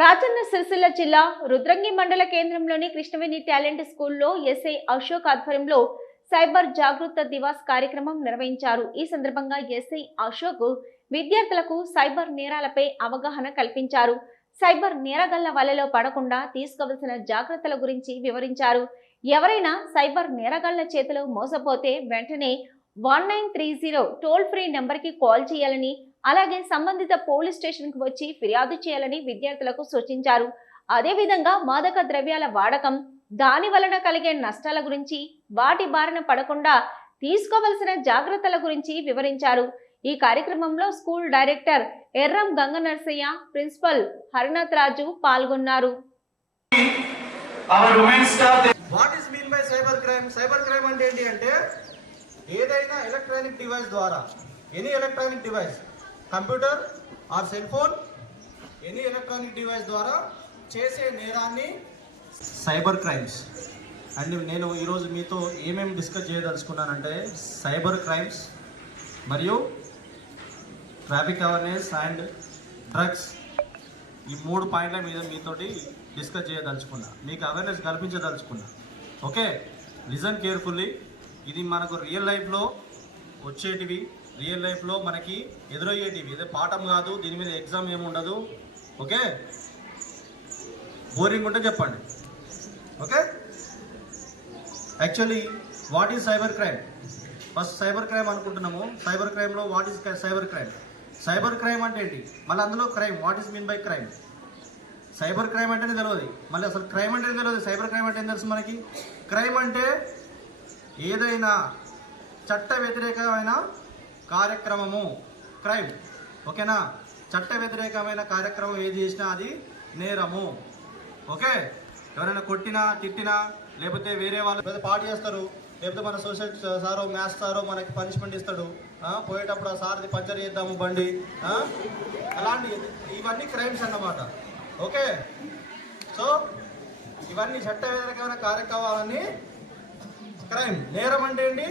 రాజన్న సిరిసిల్ల జిల్లా రుద్రంగి మండల కేంద్రంలోని కృష్ణవేణి టాలెంట్ స్కూల్లో ఎస్ఐ అశోక్ ఆధ్వర్యంలో సైబర్ జాగృత దివాస్ కార్యక్రమం నిర్వహించారు. ఈ సందర్భంగా ఎస్ఐ అశోక్ విద్యార్థులకు సైబర్ నేరాలపై అవగాహన కల్పించారు. సైబర్ నేరగళ్ళ వలలో పడకుండా తీసుకోవలసిన జాగ్రత్తల గురించి వివరించారు. ఎవరైనా సైబర్ నేరగాళ్ళ చేతిలో మోసపోతే వెంటనే one nine three zero toll free నెంబర్కి కాల్ చేయాలని అలాగే సంబంధిత పోలీస్ స్టేషన్కు వచ్చి ఫిర్యాదు చేయాలని విద్యార్థులకు సూచించారు. అదేవిధంగా మాదక ద్రవ్యాల వాడకం దాని వలన కలిగే నష్టాల గురించి వాటి బారిన పడకుండా తీసుకోవలసిన జాగ్రత్తల గురించి వివరించారు. ఈ కార్యక్రమంలో school director Erram Ganga Narsaiah principal Harinath Raju పాల్గొన్నారు. Our women staff they what is mean by cyber crime cyber crime అంటే ఏంటి అంటే ఏదైనా ఎలక్ట్రానిక్ డివైస్ ద్వారా any electronic device computer or cell phone any electronic device ద్వారా చేసే నేరాన్ని cyber crimes. And నేను ఈరోజు మీతో ఏమేమి డిస్కస్ చేయదలుచుకున్నానంటే సైబర్ క్రైమ్స్ మరియు ట్రాఫిక్ అవేర్నెస్ అండ్ డ్రగ్స్ ఈ మూడు పాయింట్ల మీద మీతోటి డిస్కస్ చేయదలుచుకున్నా. మీకు అవేర్నెస్ కల్పించదలుచుకున్నా. ఓకే? Listen carefully. ఇది మనకు రియల్ లైఫ్లో వచ్చేటివి. రియల్ లైఫ్లో మనకి ఎదురయ్యేటివి. ఇదే పాఠం కాదు దీని మీద ఎగ్జామ్ ఏమి ఉండదు. ఓకే? బోరింగ్ ఉంటే చెప్పండి. Okay? Actually what is cyber crime? First cyber crime అనుకుంటున్నాము. Cyber క్రైమ్లో what is cyber crime? Cyber crime అంటే ఏంటి? మళ్ళీ అందులో crime. What is mean by crime? Cyber crime అంటేనే తెలియదు. మళ్ళీ అసలు క్రైమ్ అంటే తెలియదు. సైబర్ క్రైమ్ అంటే ఏం తెలుసు మనకి? క్రైమ్ అంటే ఏదైనా చట్ట వ్యతిరేకమైన కార్యక్రమము. క్రైమ్ ఓకేనా? చట్ట వ్యతిరేకమైన కార్యక్రమం ఏది చేసినా అది నేరము. ఓకే? ఎవరైనా కొట్టినా తిట్టినా లేకపోతే వేరే వాళ్ళు పాటు చేస్తారు లేకపోతే మన సోషల్ సారో మ్యాథ్స్ సారో మనకి పనిష్మెంట్ ఇస్తాడు పోయేటప్పుడు ఆ సార్ది పంచర్ చేద్దాము బండి అలాంటి ఇవన్నీ క్రైమ్స్ అన్నమాట. ఓకే? సో ఇవన్నీ చట్ట వ్యతిరేకమైన కార్యక్రమాలన్నీ క్రైమ్. నేరం అంటే ఏంటి?